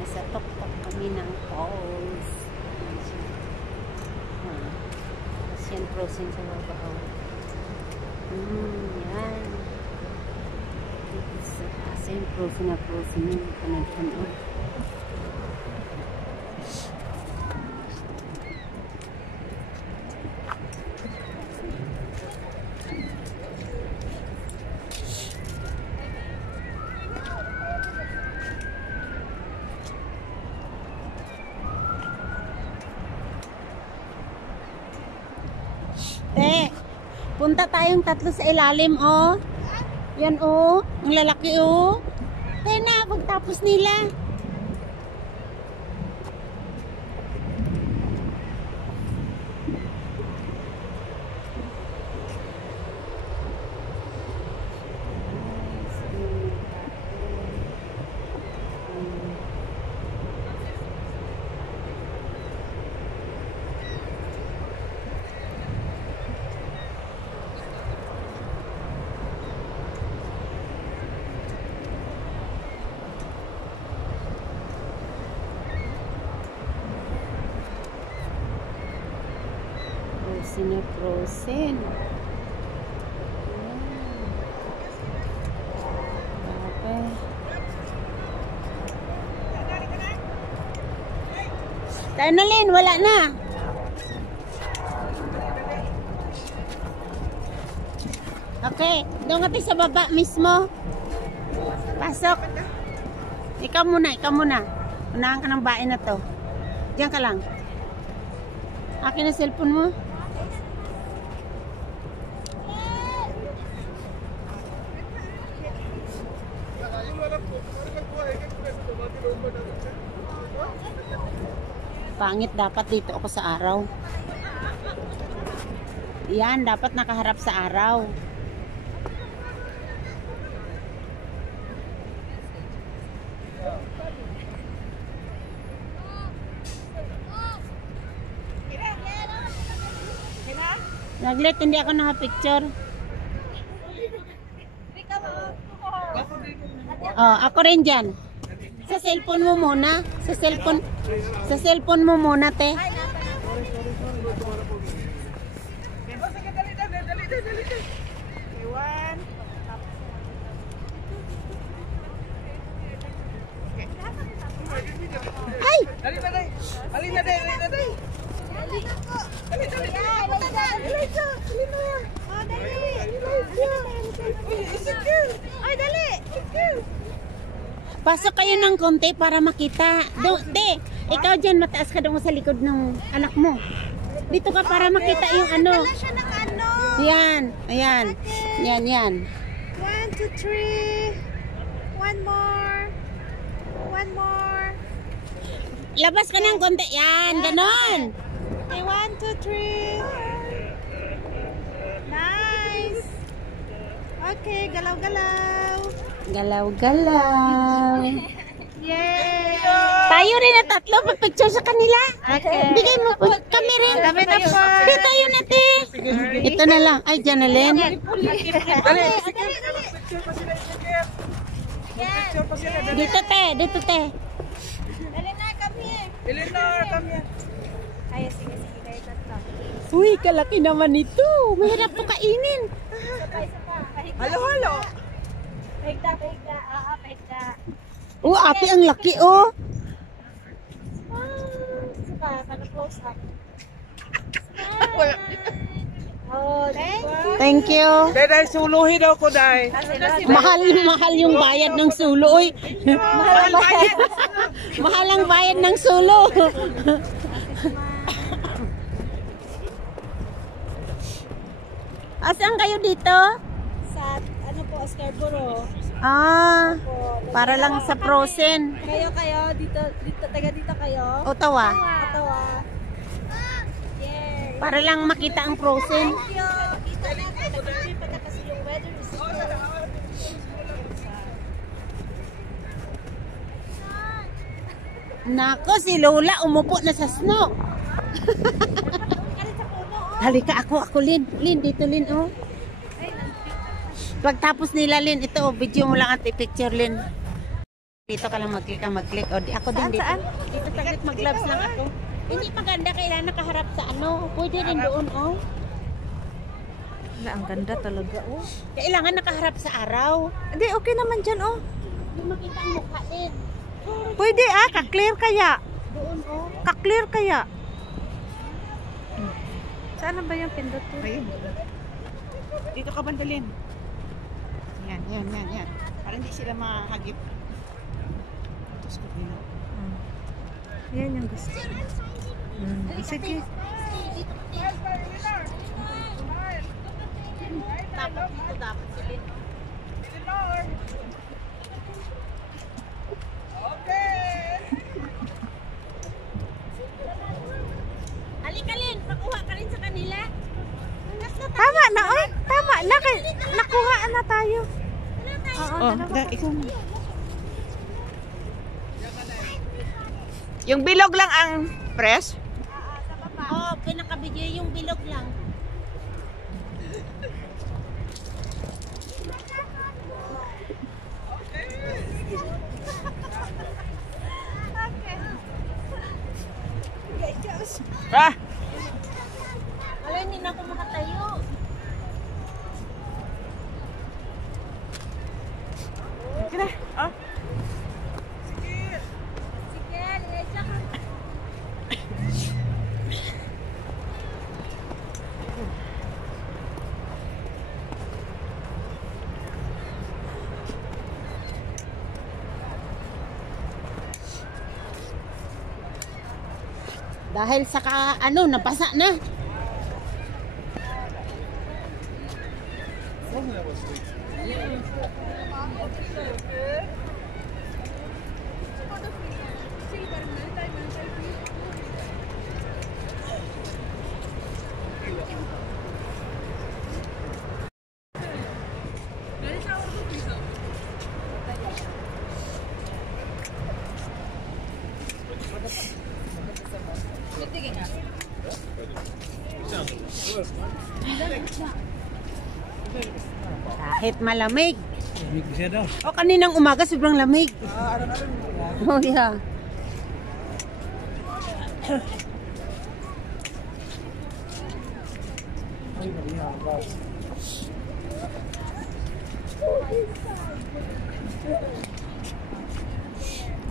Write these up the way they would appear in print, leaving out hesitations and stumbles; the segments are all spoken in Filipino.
Nasa tuktok kami ng falls. Tapos yan, frozen sa babaw. Yan. Kasi yung frozen na frozen yung panagpanood. Punta tayong tatlo sa ilalim, oh. Yan, oh. Ang lalaki, oh. Tayo na, pagtapos nila. Frozen. Tayo na, Lin, wala na. Okay, doon natin sa baba mismo. Pasok. Ikaw muna, ikaw muna. Unahan ka ng bae na to. Diyan ka lang. Akin na cellphone mo. Pangit dapat dito ako sa araw. Yan, dapat nakaharap sa araw. Naglit, hindi ako naka-picture. Oh, ako rin dyan. Sa cellphone mo muna. Sa cellphone mo muna, te. Ay! Pasok kayo ng konti para makita. Te, ikaw dyan, mataas ka doon sa likod ng anak mo. Dito ka para makita yung ano. Yan, ayan. Yan, yan. 1, 2, 3. One more. One more. Labas ka ng konti. Yan, ganon. Okay, 1, 2, 3. Nice. Okay, galaw-galaw. Galaw-galaw. Yay! Tayo rin na tatlo, pag-picture sa kanila. Okay. Bigay mo po kami rin. Kami na po. Dito yun natin. Ito na lang. Ay, dyan na Len. Dito te, dito te. Eleanor, come here. Eleanor, come here. Ay, sige, sige. Kayo tatlo. Uy, kalaki naman ito. Mahirap po kainin. Halo, halo. Pahigda, pahigda. Pahigda. Oh, ate, ang laki, oh. Suka, paano close up? Oh, Thank you. Dahil suluhin daw ko, Day. Mahal yung bayad ng sulo, uy. Mahal ang bayad ng sulo. Asan kayo dito? Sa, ano po, Scarborough. Ah, Opo. para lang sa frozen. Kayo, dito, taga dito kayo. Ottawa. Ottawa. Yes. Para lang makita ang frozen. Thank you. Dito na, nagpapalipat na kasi yung weather is good. Nako, si Lola umupo na sa snow. Kalit sa puno, oh. Halika ako, Lin. Lin, dito, Lin, oh. Pagtapos nila, Lin, ito, oh, video mo lang at picture, Lin. Dito ka lang mag-click. O, di, ako din dito. Dito saglit mag-gloves lang ako. Hindi maganda, kailangan nakaharap sa ano. Pwede rin doon, oh. Wala, ang ganda talaga, oh. Kailangan nakaharap sa araw. Hindi, okay naman dyan, oh. Hindi makita ang mukha din. Pwede, ka-clear kaya. Doon, oh. Ka-clear kaya. Saan ba yung pindot ko? Ayun. Dito ka bandalin. Yan. Para hindi sila mahagip. Tapos ko nila. Yan yung gusto. Sige. Dapat dito, dapat si Lin. Halika, Lin. Pakuha ka rin sa kanila. Tama na, oh. Tama na. Nakuha na tayo. Oh, ikaw. Yung bilog lang ang press. Oo, pinakabigay yung bilog lang. Ah! Wala, hindi na ako makatayo. Sige na. Oh. Sige, lihatsa ka. Dahil sa nabasa na. Kahit malamig. O kaninang umaga sobrang lamig. Oh yeah.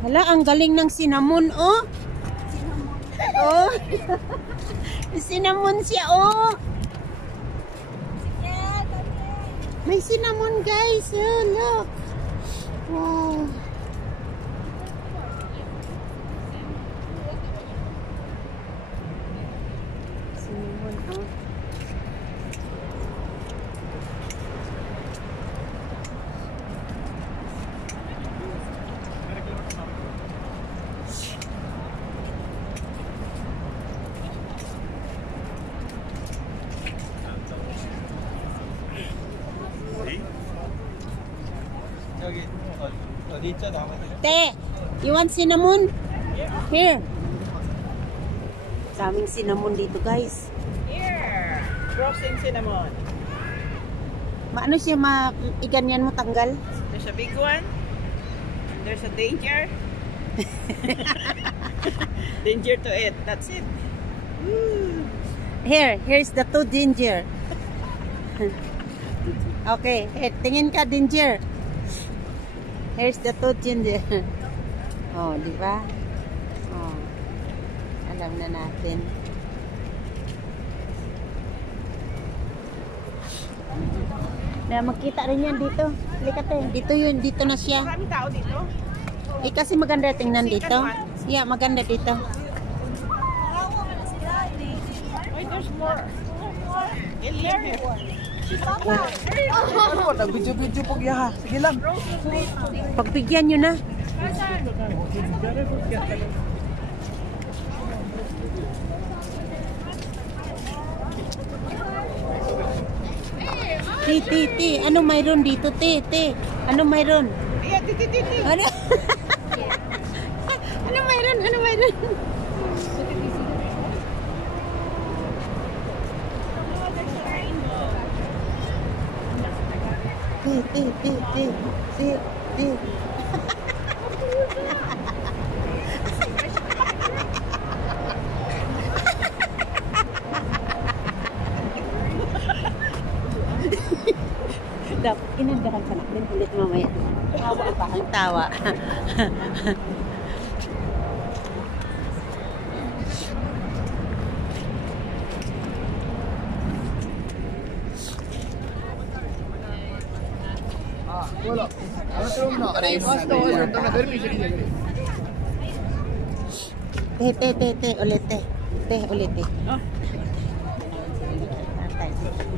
Hala, ang galing ng cinnamon, oh. Oh. Cinnamon siya, oh. May cinnamon, guys. Oh, look. Wow. Cinnamon, oh. Te, you want cinnamon? Here. Daming cinnamon dito, guys. Here. Frozen cinnamon. Maano siya iganyan mo tanggal? There's a big one. There's a danger. Danger to it. That's it. Woo. Here's the two ginger. Okay, tingin ka ginger. Here's the two ginger. Oh, di ba? Oh. Alam na natin. Na magkita rin yan dito. Likate. Dito yun, dito na siya. Maraming tao dito. Eh kasi maganda tingnan dito. Yeah, maganda dito. Wait, there's more. Here. Ano, nag-video-video po ha. Sige lang. Pagbigyan nyo na. Ti. Ano mayroon dito, ti? Ano mayroon? Ano? Ano mayroon? Ano mayroon? Ti. Dapat inandahan ka na din ulit mamaya. Tawa pa ang tawa. Te, ulit te. Te, ulit te.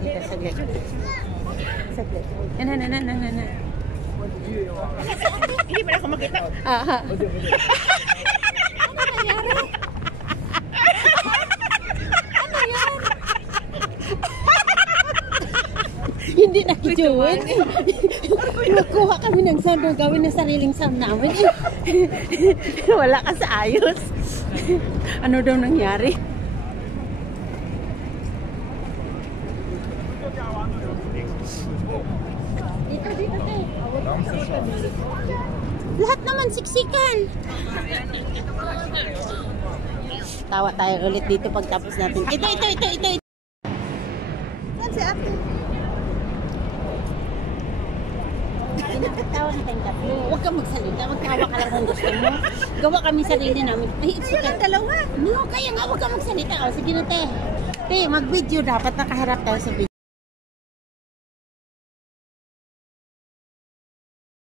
Dito, saglit. Saglit. Na. Hindi pa ako makita. Aha. Hindi nakijawin. Nakuha kami ng sound na gawin na sariling sound namin. Wala ka sa ayos. Ano daw nangyari? Lahat naman siksikan. Tawa tayo ulit dito pagtapos natin. Ito. Yan si ate. Tawan tayong tatlo. Huwag kang magsalita. Magtawa ka lang kung gusto mo. Gawa kami sarili namin. Ay, it's okay. Dalawa. No, kaya nga huwag kang magsalita. O, sige na, te. Te, mag-video dapat nakaharap tayo sa video.